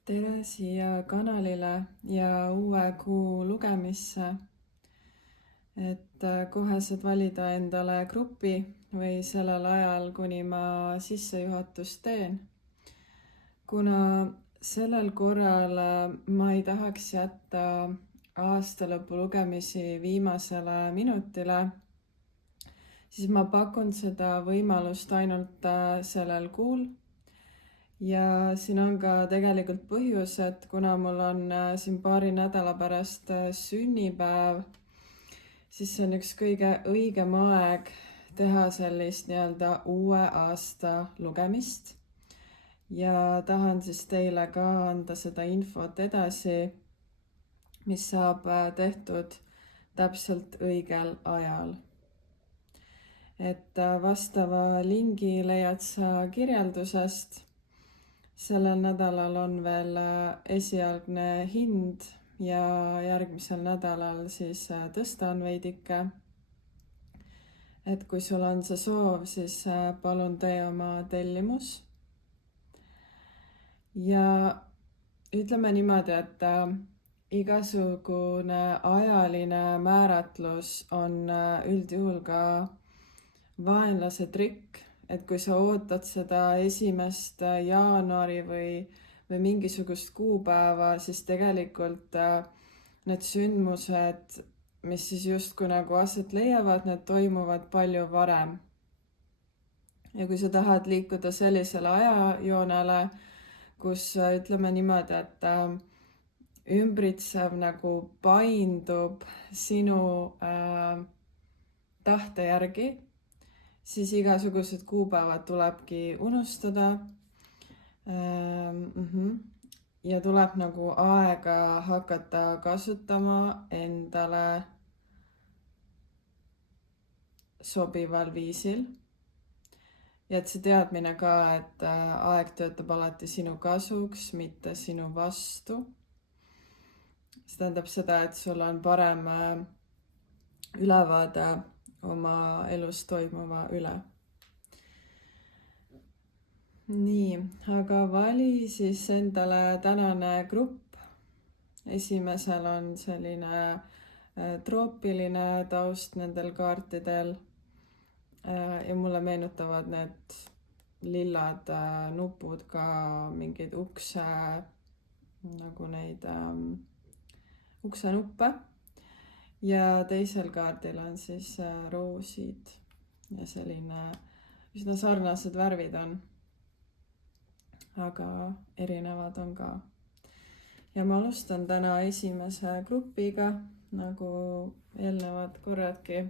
Tere siia kanalile ja uue kuu lugemisse. Kohe saad valida endale grupi või sellel ajal, kuni ma sissejuhatust teen. Kuna sellel korral ma ei tahaks jätta aastalõpu lugemisi viimasele minutile, siis ma pakun seda võimalust ainult sellel kuul. Ja siin on ka tegelikult põhjus, et kuna mul on siin paari nädala pärast sünnipäev, siis see on üks kõige õigem aeg teha sellist nii-öelda uue aasta lugemist. Ja tahan siis teile ka anda seda infot edasi, mis saab tehtud täpselt õigel ajal. Vastava lingi leiad sa kirjeldusest. Sellel nädalal on veel esialgne hind ja järgmisel nädalal siis tõstan veidike. Kui sul on see soov, siis palun tee oma tellimus. Ja ütleme niimoodi, et igasugune ajaline määratlus on üldjuhul ka vaenlase trikk. Kui sa ootad seda 1. jaanuari või mingisugust kuupäeva, siis tegelikult need sündmused, mis siis justkui nagu aset leiavad, need toimuvad palju varem. Ja kui sa tahad liikuda sellisele ajajoonele, kus ütleme niimoodi, et ümbritsev nagu paindub sinu tahte järgi, siis igasugused kuupäevad tulebki unustada. Ja tuleb nagu aega hakata kasutama endale sobival viisil. Ja et see teadmine ka, et aeg töötab alati sinu kasuks, mitte sinu vastu. See tähendab seda, et sul on parem ülevaade oma elus toimuva üle. Nii, aga vali siis endale tänane grupp. Esimesel on selline troopiline taust nendel kaartidel. Ja mulle meenutavad need lillad nupud ka mingeid ukse, nagu neid uksenuppe. Ja teisel kaardil on siis roosid ja selline üsna sarnased värvid on, aga erinevad on ka. Ja ma alustan täna esimese grupiga, nagu eelnevad korradki.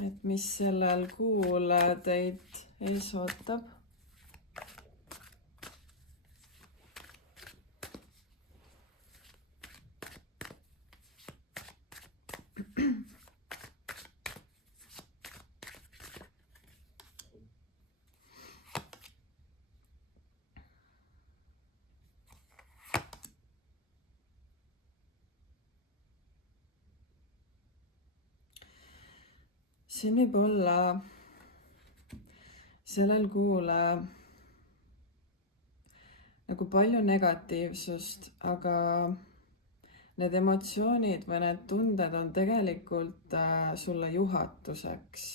Et mis sellel kuul teid ees ootab. Siin võib olla sellel kuul nagu palju negatiivsust, aga need emotsioonid või need tunded on tegelikult sulle juhatuseks.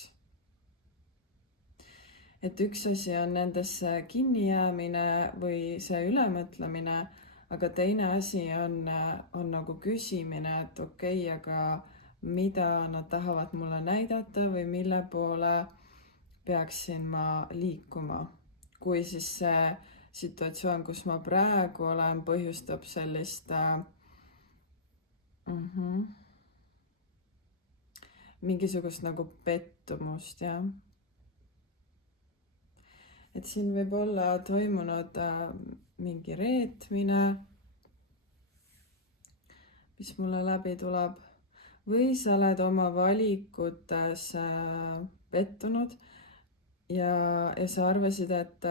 Et üks asi on nendesse kinni jäämine või see ülemõtlemine, aga teine asi on nagu küsimine, et okei, aga mida nad tahavad mulle näidata või mille poole peaksin ma liikuma. Kui siis see situatsioon, kus ma praegu olen, põhjustab sellist mingisugust nagu pettumust, jah. Et siin võib olla toimunud mingi reetmine, mis mulle läbi tuleb. Või sa oled oma valikutes pettunud ja sa arvasid, et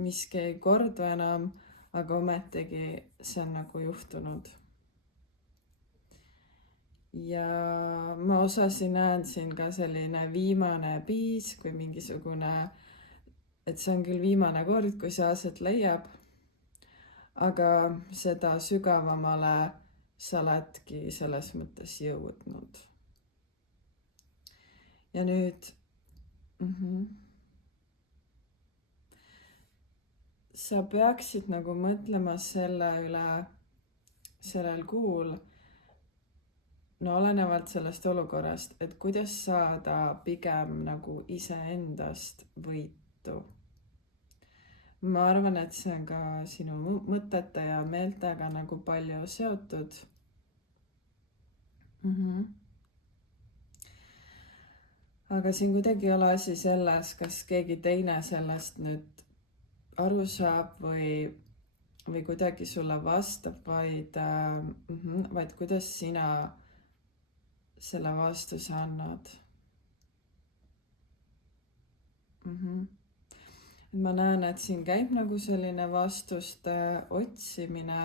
miski ei kordu enam, aga ometigi see on nagu juhtunud. Ja ma osasi näen siin ka selline viimane piis, kui mingisugune et see on küll viimane kord, kui see aset leiab, aga seda sügavamale sa oledki selles mõttes jõudnud. Ja nüüd sa peaksid nagu mõtlema selle üle sellel kuul, no olenevalt sellest olukorrast, et kuidas saada pigem nagu iseendast võitu. Ma arvan, et see on ka sinu mõtete ja meeltega nagu palju seotud. Aga siin kuidagi ei ole asi selles, kas keegi teine sellest nüüd aru saab või kuidagi sulle vastab, vaid kuidas sina selle vastuse annad. Ma näen, et siin käib nagu selline vastuste otsimine.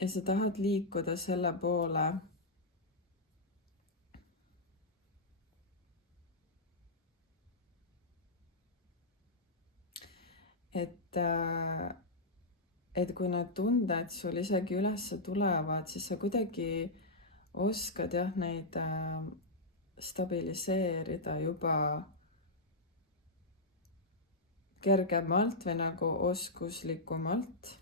Ja sa tahad liikuda selle poole, et kui need tunded sul isegi ülesse tulevad, siis sa kuidagi oskad jah neid stabiliseerida juba kergemalt või nagu oskuslikumalt.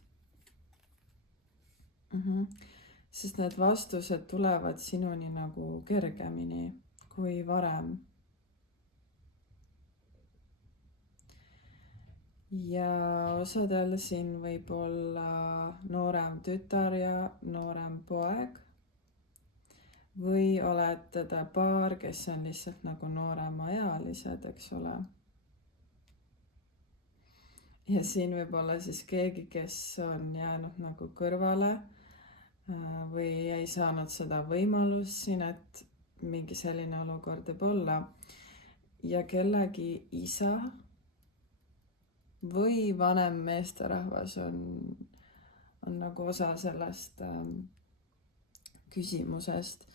Sest need vastused tulevad sinuni nagu kergemini kui varem. Ja osadel siin võib olla noorem tütar ja noorem poeg. Või olete te paar, kes on lihtsalt nagu nooremaealised, eks ole. Ja siin võib olla siis keegi, kes on jäänud nagu kõrvale või ei saanud seda võimalust siin, et mingi selline olukord võib olla. Ja kellegi isa või vanem meesterahvas on nagu osa sellest küsimusest.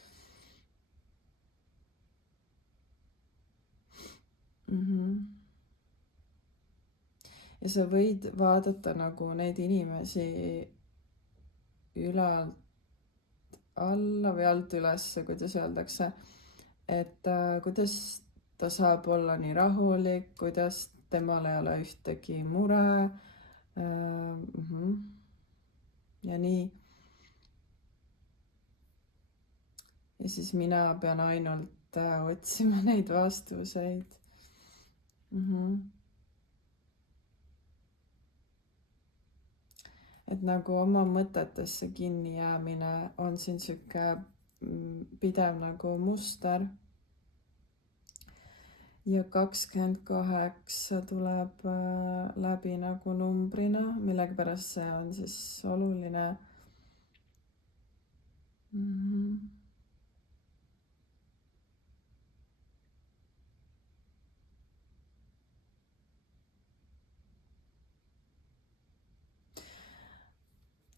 Ja sa võid vaadata nagu neid inimesi ülalt alla või alt ülesse, kuidas öeldakse, et kuidas ta saab olla nii rahulik, kuidas temal ei ole ühtegi mure. Ja nii. Ja siis mina pean ainult otsima neid vastuseid. Et nagu oma mõtetesse kinni jäämine on siin sihuke pidev nagu muster. Ja 28 tuleb läbi nagu numbrina, millegipärast see on siis oluline.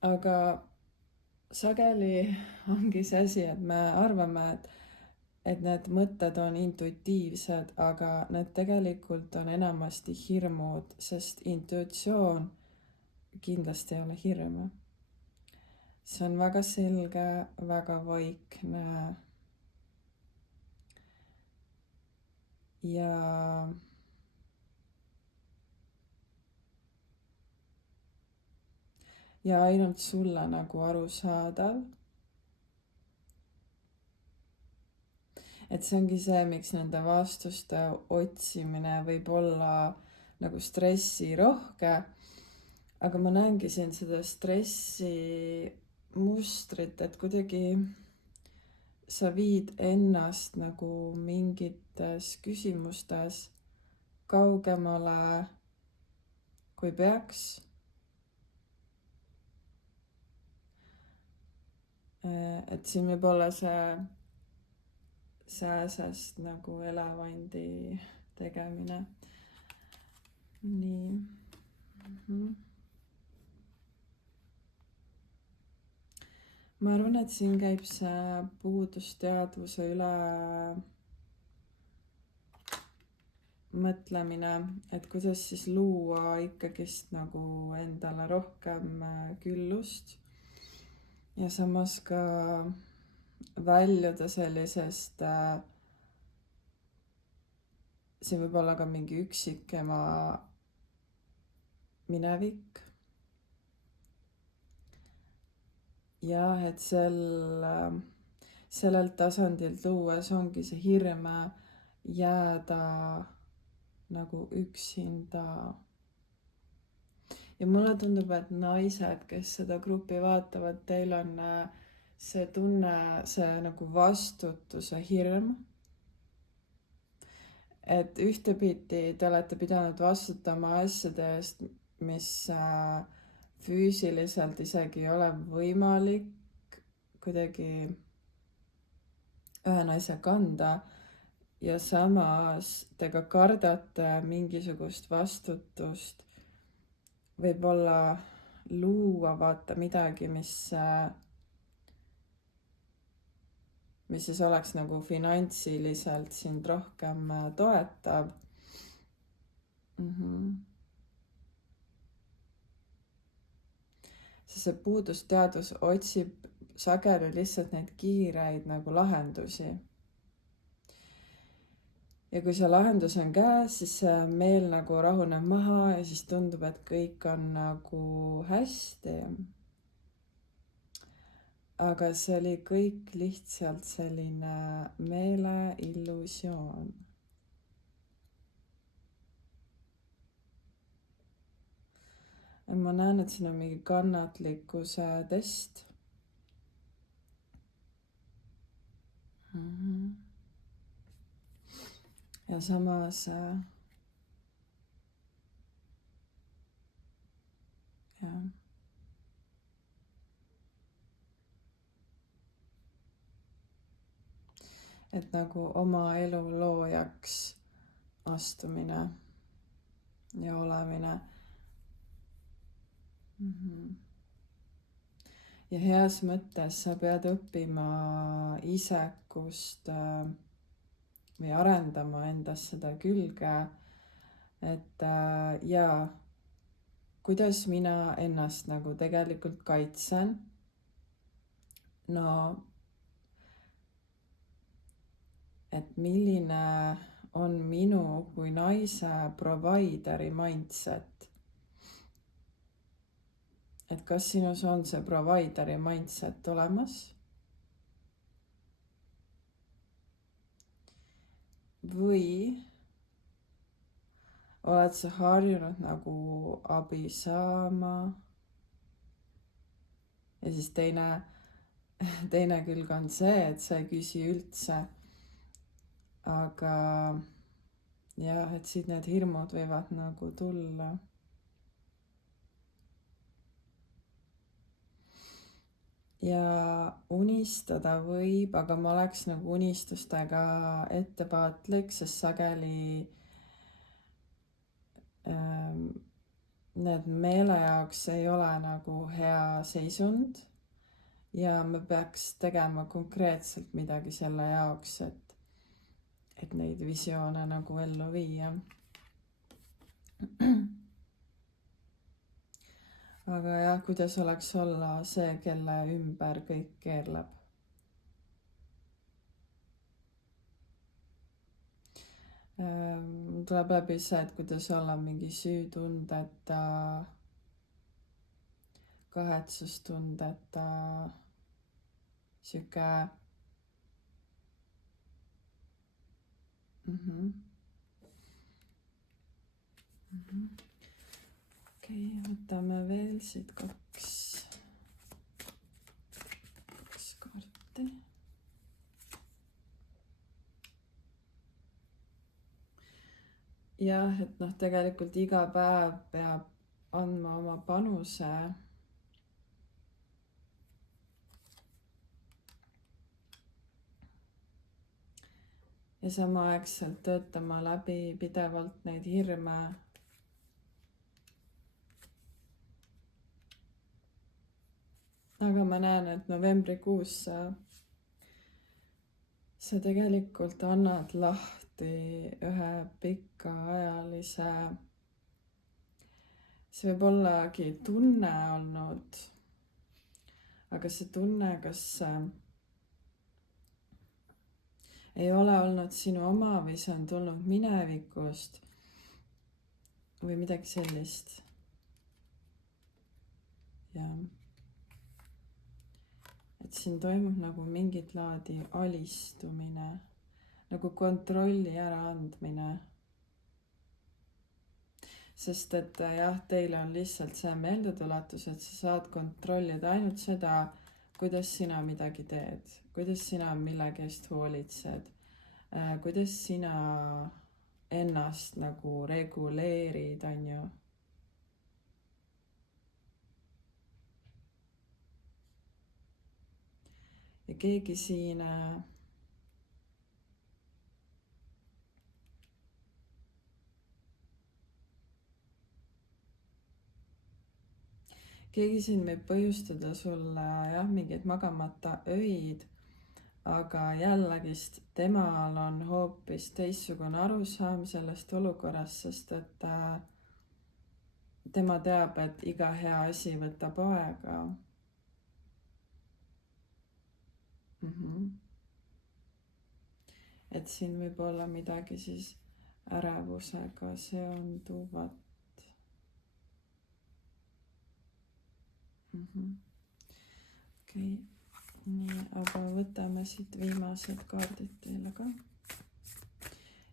Aga sageli ongi see asi, et me arvame, et need mõtted on intuitiivsed, aga need tegelikult on enamasti hirmud, sest intuitsioon kindlasti ei ole hirm. See on väga selge, väga vaikne ja ainult sulle nagu arusaadav. Et see ongi see, miks nende vastuste otsimine võib olla nagu stressirohke. Aga ma näengi siin seda stressi mustrit, et kuidagi sa viid ennast nagu mingites küsimustes kaugemale, kui peaks. Et siin võib olla see sääsest nagu elevandi tegemine. Nii. ma arvan, et siin käib see puudusteadvuse üle mõtlemine, et kuidas siis luua ikkagist nagu endale rohkem küllust ja samas ka väljuda sellisest, see võib olla ka mingi üksikema minevik. ja et sellelt tasandilt luues ongi see hirm jääda nagu üksinda. ja mulle tundub, et naised, kes seda gruppi vaatavad, teil on see tunne, see nagu vastutuse hirm. et ühtepidi te olete pidanud vastutama asjade eest, mis füüsiliselt isegi ei ole võimalik kuidagi ühe naise kanda ja samas te ka kardate mingisugust vastutust, võib-olla luua vaata midagi, mis siis oleks nagu finantsiliselt sind rohkem toetav. See puudusteadus otsib sageli lihtsalt neid kiireid nagu lahendusi. ja kui see lahendus on käes, siis see meel nagu rahuneb maha ja siis tundub, et kõik on nagu hästi. aga see oli kõik lihtsalt selline meeleillusioon. ma näen, et siin on mingi kannatlikkuse test. ja samas jah. et nagu oma elu loojaks astumine ja olemine. ja heas mõttes sa pead õppima isekust või arendama endas seda külge, et jaa, kuidas mina ennast nagu tegelikult kaitsen. no et milline on minu kui naise provideri mindset. et kas sinus on see provideri mindset olemas? või oled sa harjunud nagu abi saama? ja siis teine külg on see, et sa ei küsi üldse. aga jah, et siit need hirmud võivad nagu tulla. ja unistada võib, aga ma oleks nagu unistustega ettevaatlik, sest sageli need meele jaoks ei ole nagu hea seisund ja me peaks tegema konkreetselt midagi selle jaoks, et neid visioone nagu ellu viia. aga jah, kuidas oleks olla see, kelle ümber kõik keerleb. tuleb läbi see, et kuidas olla mingi süütundeta, kahetsustundeta, sihuke okei, võtame veel siit kaks kaarti. jah, et noh, tegelikult iga päev peab andma oma panuse. ja samaaegselt töötama läbi pidevalt neid hirme. aga ma näen, et novembrikuus sa tegelikult annad lahti ühe pikaajalise, see võib ollagi tunne olnud, aga see tunne, kas ei ole olnud sinu oma või see on tulnud minevikust või midagi sellist. Ja et siin toimub nagu mingit laadi alistumine, nagu kontrolli äraandmine. Sest et jah, teile on lihtsalt see meeldetuletus, et sa saad kontrollida ainult seda, kuidas sina midagi teed, kuidas sina millegi eest hoolitsed, kuidas sina ennast nagu reguleerid, on ju. Ja keegi siin võib põhjustada sulle jah, mingeid magamata öid, aga jällegist temal on hoopis teistsugune arusaam sellest olukorrast, sest et tema teab, et iga hea asi võtab aega. Et siin võib olla midagi siis ärevusega seonduvat. Okei, nii, aga võtame siit viimased kaardid teile ka.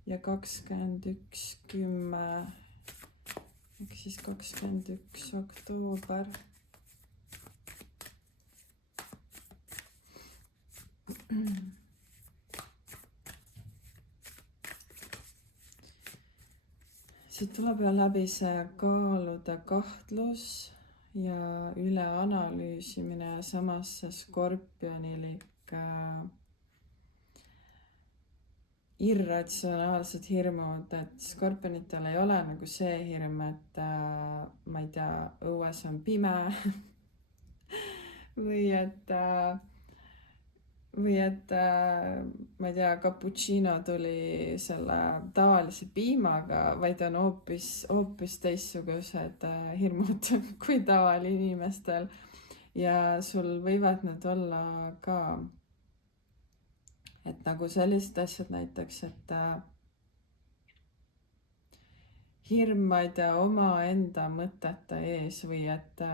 Ja 21.10 ehk siis 21. oktoober. Siit tuleb läbi see kaaluda kahtlus ja üleanalüüsimine ja samas see skorpionilik irratsionaalsed hirmud, et skorpionitel ei ole nagu see hirm, et ma ei tea, õues on pime või et ma ei tea, cappuccino tuli selle tavalise piimaga, vaid on hoopis teistsugused hirmud kui tavalinimestel. Ja sul võivad need olla ka, et nagu sellised asjad näiteks, et hirm, ma ei tea, omaenda mõtete ees või et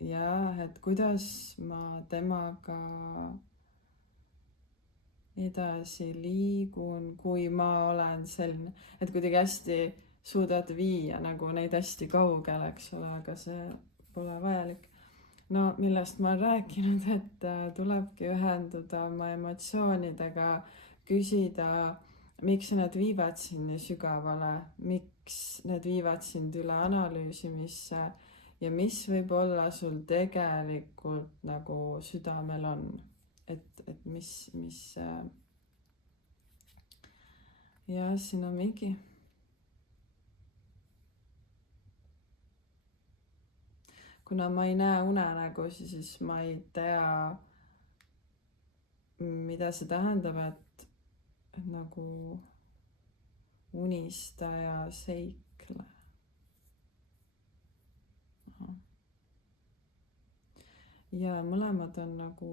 jah, et kuidas ma temaga edasi liigun, kui ma olen selline, et kuidagi hästi suudad viia nagu neid hästi kaugele, eks ole, aga see pole vajalik. No millest ma olen rääkinud, et tulebki ühenduda oma emotsioonidega, küsida, miks need viivad sind nii sügavale, miks need viivad sind üle analüüsimisse ja mis võib olla sul tegelikult nagu südamel on. Et mis ja siin on mingi kuna ma ei näe unenägusid, siis ma ei tea, mida see tähendab, et nagu unistaja seikle. Ja mõlemad on nagu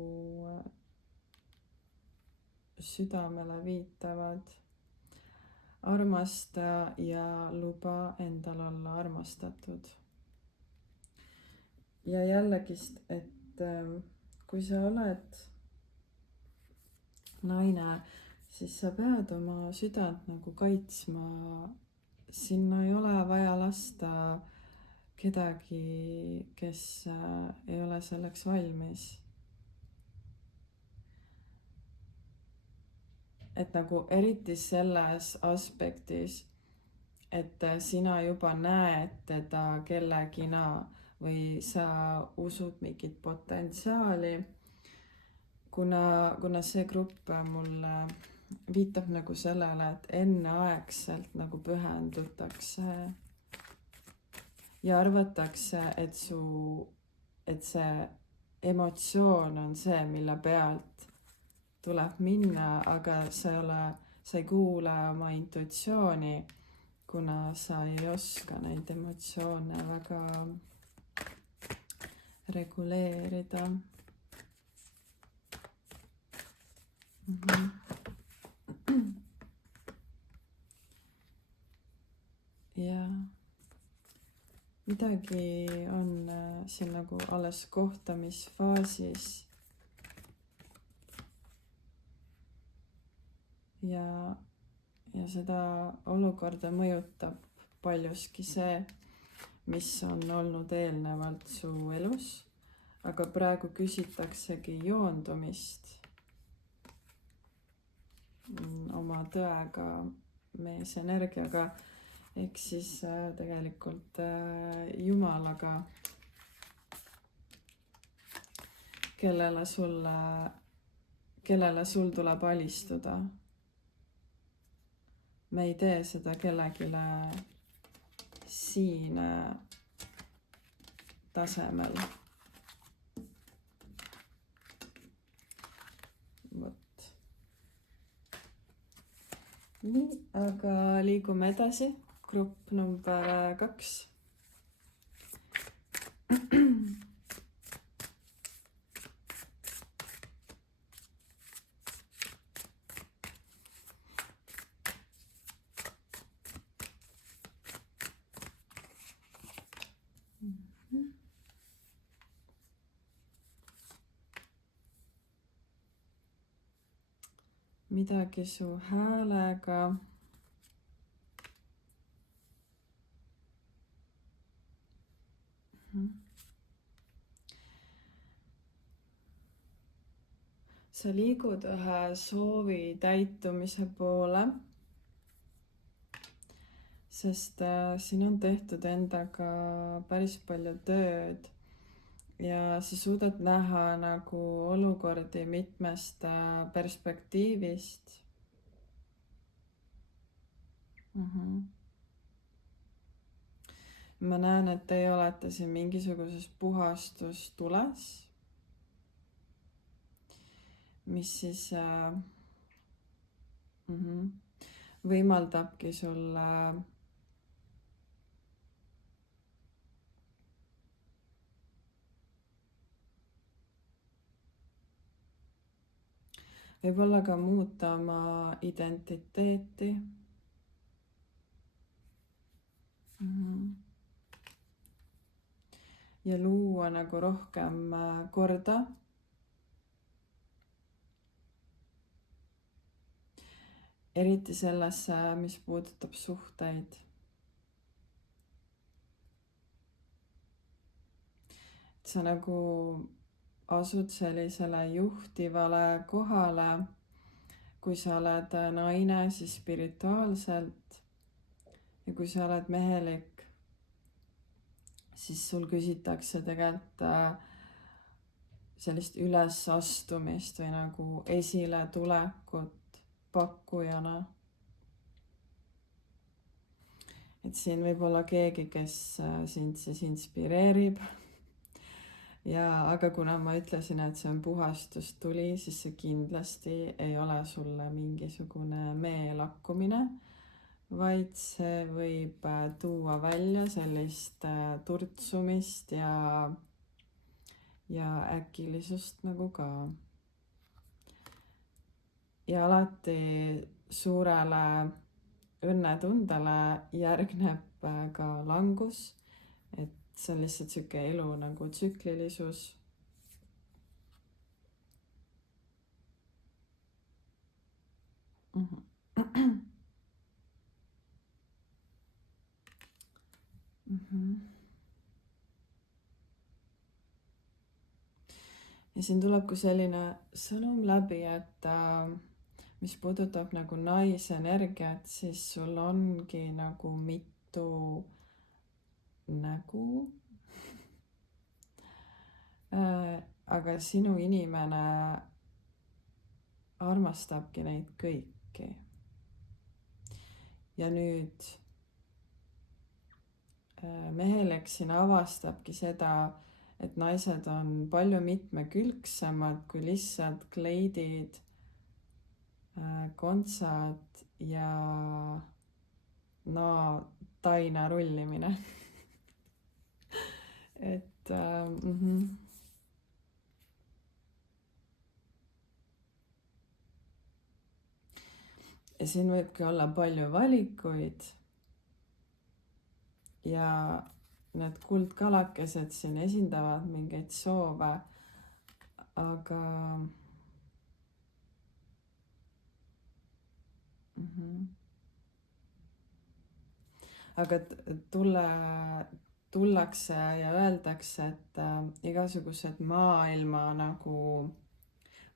südamele viitavad. Armasta ja luba endal olla armastatud. Ja jällegist, et kui sa oled naine, siis sa pead oma südant nagu kaitsma. Sinna ei ole vaja lasta kedagi, kes ei ole selleks valmis. Et nagu eriti selles aspektis, et sina juba näed teda kellegina või sa usud mingit potentsiaali, kuna see grupp mulle viitab nagu sellele, et enneaegselt nagu pühendutakse ja arvatakse, et see emotsioon on see, mille pealt tuleb minna, aga sa ei kuule oma intuitsiooni, kuna sa ei oska neid emotsioone väga reguleerida. ja midagi on siin nagu alles kohtamisfaasis ja seda olukorda mõjutab paljuski see, mis on olnud eelnevalt su elus, aga praegu küsitaksegi joondumist oma tõega, meesenergiaga, ehk siis tegelikult Jumalaga, kellele sul tuleb alistuda. Me ei tee seda kellelegi siin tasemel. Vot. Nii, aga liigume edasi. Grupp number 2. Midagi su häälega. Sa liigud ühe soovi täitumise poole, sest siin on tehtud endaga päris palju tööd ja sa suudad näha nagu olukordi mitmest perspektiivist. Ma näen, et teie olete siin mingisuguses puhastustules, mis siis võimaldabki sul võib-olla ka muuta oma identiteeti. Ja luua nagu rohkem korda. Eriti sellesse, mis puudutab suhteid. Sa nagu asud sellisele juhtivale kohale, kui sa oled naine, siis spirituaalselt, ja kui sa oled mehelik, siis sul küsitakse tegelikult sellist ülesastumist või nagu esiletulekut pakkujana. Et siin võib olla keegi, kes sind siis inspireerib. Aga kuna ma ütlesin, et see on puhastustuli, siis see kindlasti ei ole sulle mingisugune meelakkumine, vaid see võib tuua välja sellist turtsumist ja äkilisust nagu ka. Ja alati suurele õnnetundele järgneb ka langus, et see on lihtsalt siuke elu nagu tsüklilisus. Ja siin tuleb ka selline sõnum läbi, et mis puudutab nagu naisenergiat, siis sul ongi nagu mitu nägu. Aga sinu inimene armastabki neid kõiki. Ja nüüd mehelek siin avastabki seda, et naised on palju mitmekülgsemad kui lihtsalt kleidid, kontsad ja no taina rullimine. et ja siin võibki olla palju valikuid ja need kuldkalakesed siin esindavad mingeid soove, aga aga tullakse ja öeldakse, et igasugused maailma nagu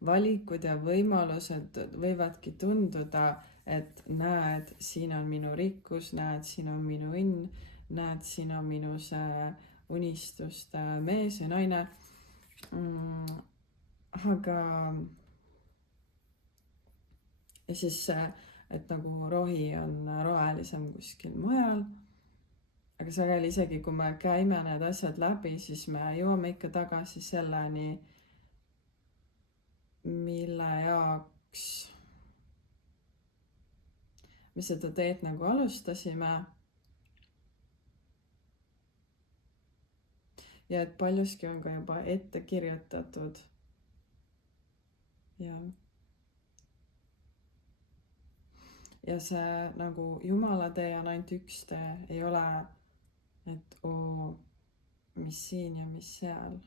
valikud ja võimalused võivadki tunduda, et näed, siin on minu rikkus, näed, siin on minu õnn, näed, siin on minu see unistuste mees ja naine. Aga ja siis see, et nagu rohi on rohelisem kuskil mujal. Aga sageli isegi, kui me käime need asjad läbi, siis me jõuame ikka tagasi selleni, mille jaoks me seda teed nagu alustasime. Ja et paljuski on ka juba ette kirjutatud. Ja see nagu Jumala tee on ainult üks tee, ei ole, et mis siin ja mis seal.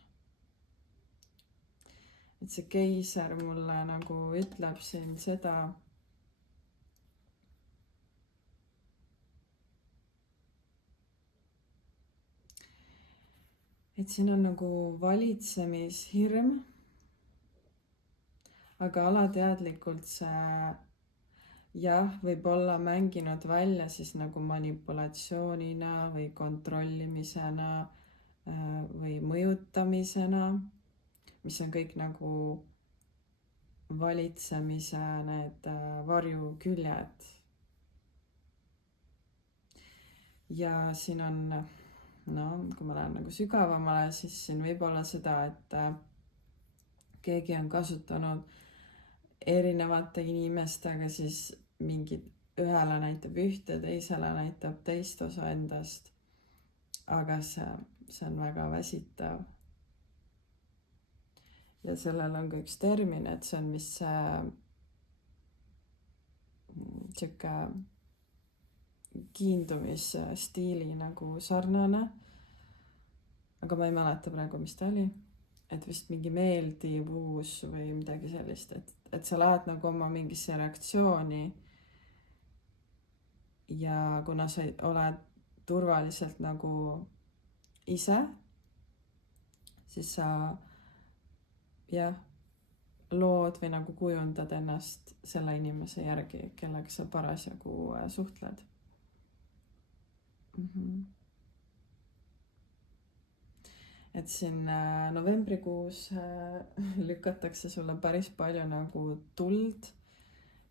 Et see keiser mulle nagu ütleb siin seda, et siin on nagu valitsemishirm, aga alateadlikult see võib olla mänginud välja siis nagu manipulatsioonina või kontrollimisena või mõjutamisena, mis on kõik nagu valitsemise need varjuküljed. Ja siin on, kui ma lähen nagu sügavamale, siis siin võib olla seda, et keegi on kasutanud erinevate inimestega siis mingid, ühele näitab ühte, teisele näitab teist osa endast. Aga see on väga väsitav. Ja sellel on ka üks termin, et see on vist siuke kiindumisstiili nagu sarnane. Aga ma ei mäleta praegu, mis ta oli. Et vist mingi meeldivus või midagi sellist, et sa lähed nagu oma mingisse reaktsiooni. Ja kuna sa oled turvaliselt nagu ise, siis sa lood või nagu kujundad ennast selle inimese järgi, kellega sa parasjagu suhtled. Et siin novembrikuus lükatakse sulle päris palju nagu tuld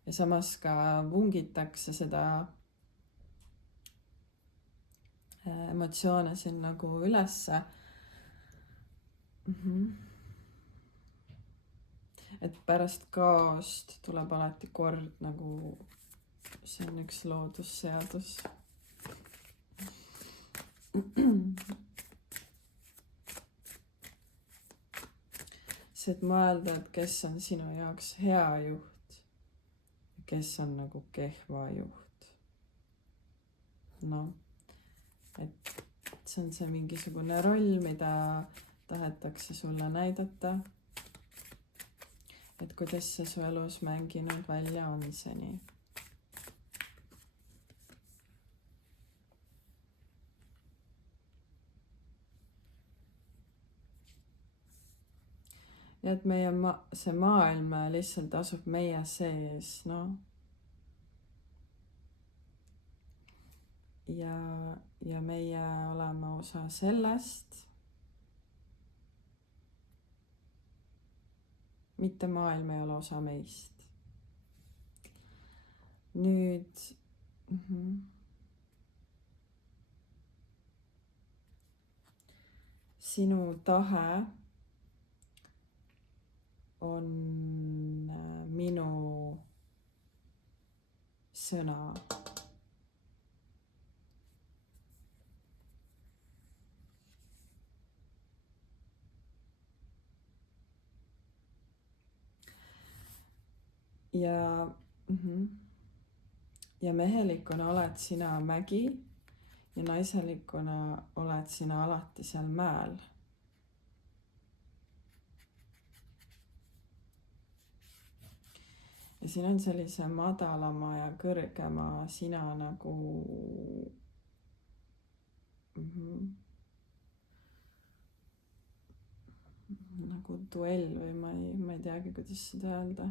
ja samas ka vungitakse seda emotsioone siin nagu ülesse. Et pärast kaost tuleb alati kord, nagu see on üks loodusseadus. See, et mõelda, et kes on sinu jaoks hea juht ja kes on nagu kehva juht. Et see on see mingisugune roll, mida tahetakse sulle näidata. Et kuidas see su elus mänginud välja on seni. Ja et meie see maailm lihtsalt asub meie sees, Ja meie oleme osa sellest. Mitte maailm ei ole osa meist. Nüüd sinu tahe on minu sõna. Ja mehelikuna oled sina mägi ja naiselikuna oled sina alati seal mäel. Ja siin on sellise madalama ja kõrgema sina nagu nagu duell või ma ei teagi, kuidas seda öelda.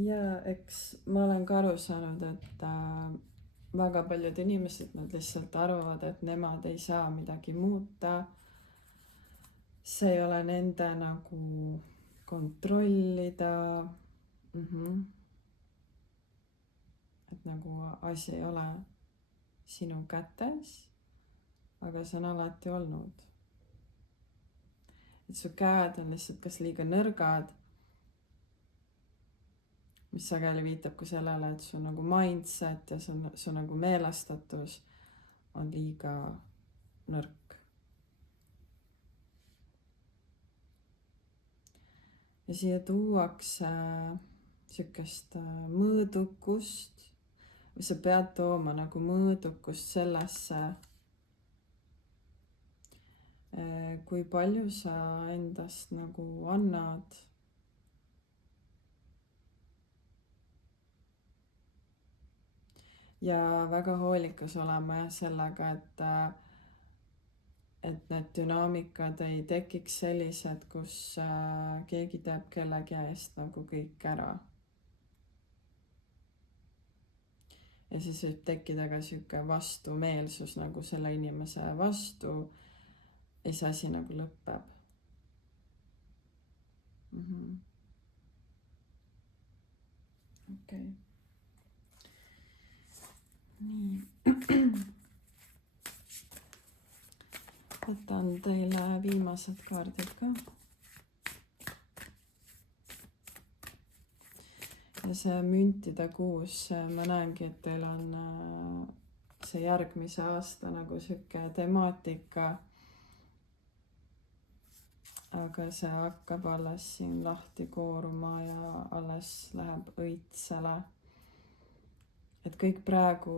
Ja eks ma olen ka aru saanud, et väga paljud inimesed, nad lihtsalt arvavad, et nemad ei saa midagi muuta. See ei ole nende nagu kontrollida. Et nagu asi ei ole sinu kätes, aga see on alati olnud. Et su käed on lihtsalt kas liiga nõrgad, mis sageli viitab ka sellele, et su nagu mindset ja su nagu meelestatus on liiga nõrk. Ja siia tuuakse sükest mõõdukust või sa pead tooma nagu mõõdukust sellesse, kui palju sa endast nagu annad. Ja väga hoolikas olema sellega, et need dünaamikad ei tekiks sellised, kus keegi teeb kellegi eest nagu kõik ära. Ja siis võib tekkida ka sihuke vastumeelsus nagu selle inimese vastu ja see asi nagu lõpeb. Okei. Nii. Võtan teile viimased kaardid ka. Ja see müntide kuus, ma näengi, et teil on see järgmise aasta nagu sihuke temaatika. Aga see hakkab alles siin lahti kooruma ja alles läheb õitsele. Et kõik praegu,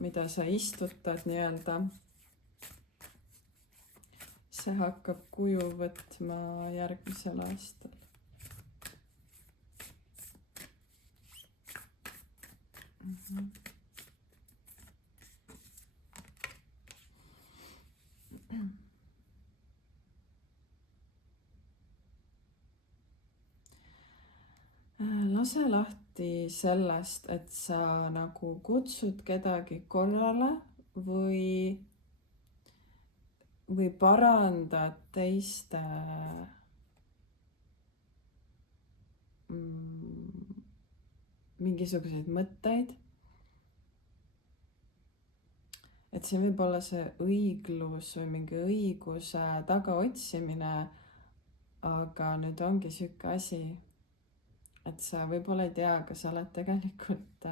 mida sa istutad nii-öelda, see hakkab kuju võtma järgmisel aastal. Lase lahti sellest, et sa nagu kutsud kedagi korrale või parandad teiste mingisuguseid mõtteid. Et see võib olla see õiglus või mingi õiguse tagaotsimine, aga nüüd ongi sihuke asi, et sa võib-olla ei tea, aga sa oled tegelikult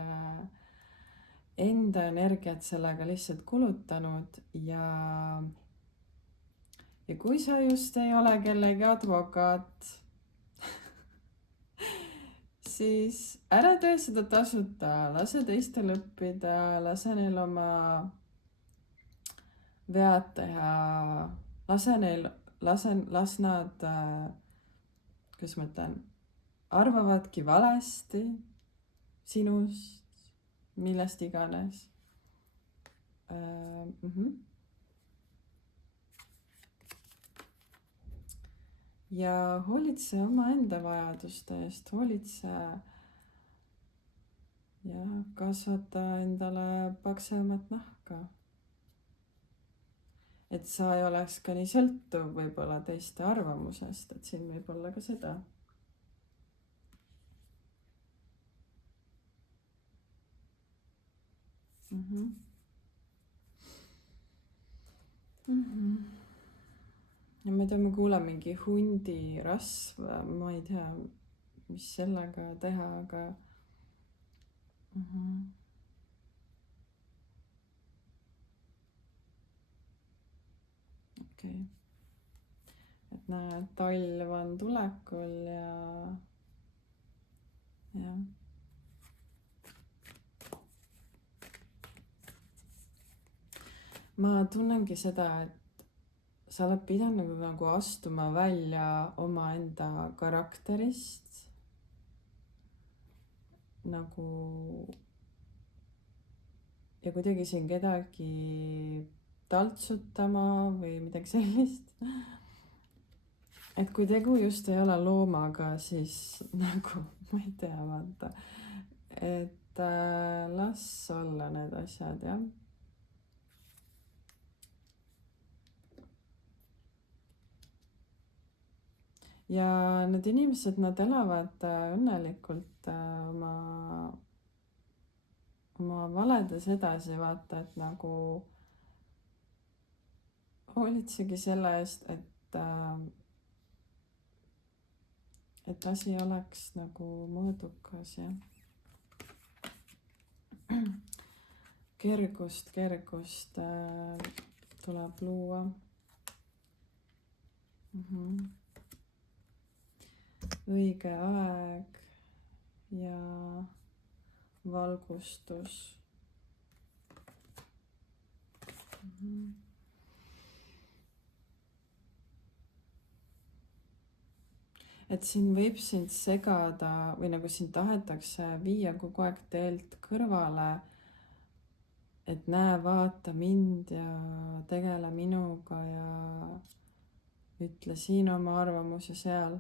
enda energiat sellega lihtsalt kulutanud ja kui sa just ei ole kellegi advokaat, siis ära tee seda tasuta, lase teistel õppida, lase neil oma vead teha, las nad, kuidas ma ütlen, arvavadki valesti sinust, millest iganes. Ja hoolitse omaenda vajaduste eest, hoolitse ja kasvata endale paksemat nahka. Et sa ei oleks ka nii sõltuv võib-olla teiste arvamusest, et siin võib olla ka seda. Mhm. Mhm. ja ma ei tea, ma kuulen mingi hundirasv, ma ei tea, mis sellega teha, aga okei. et näed, talv on tulekul ja jah. ma tunnengi seda, et sa oled pidanud nagu astuma välja omaenda karakterist nagu ja kuidagi siin kedagi taltsutama või midagi sellist. et kui tegu just ei ole loomaga, siis nagu ma ei tea, vaata, et las olla need asjad, jah. ja need inimesed, nad elavad õnnelikult oma valedes edasi, vaata, et nagu hoolitsegi selle eest, et asi oleks nagu mõõdukas ja kergust tuleb luua. õige aeg ja valgustus. et siin võib sind segada või nagu sind tahetakse viia kogu aeg teelt kõrvale, et näe, vaata mind ja tegele minuga ja ütle siin oma arvamus ja seal.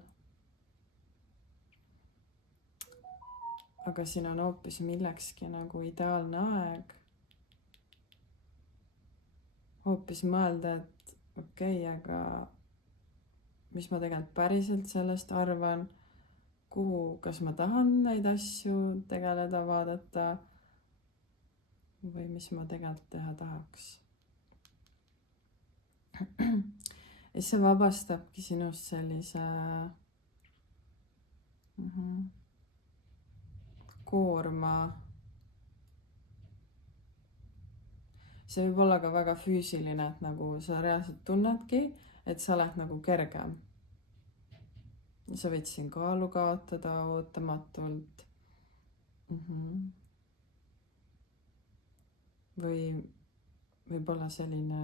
aga siin on hoopis millekski nagu ideaalne aeg. hoopis mõelda, et okei, aga mis ma tegelikult päriselt sellest arvan, kas ma tahan neid asju tegeleda, vaadata või mis ma tegelikult teha tahaks. ja see vabastabki sinust sellise koorma. see võib olla ka väga füüsiline, et nagu sa reaalselt tunnedki, et sa oled nagu kergem. sa võid siin kaalu kaotada ootamatult. või võib-olla selline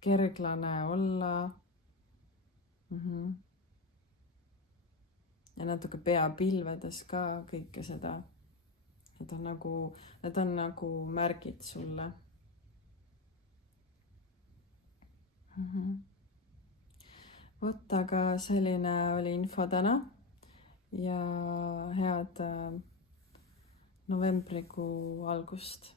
kerglane olla. ja natuke peapilvedes ka kõike seda. Need on nagu märgid sulle. vot, aga selline oli info täna ja head novembrikuu algust.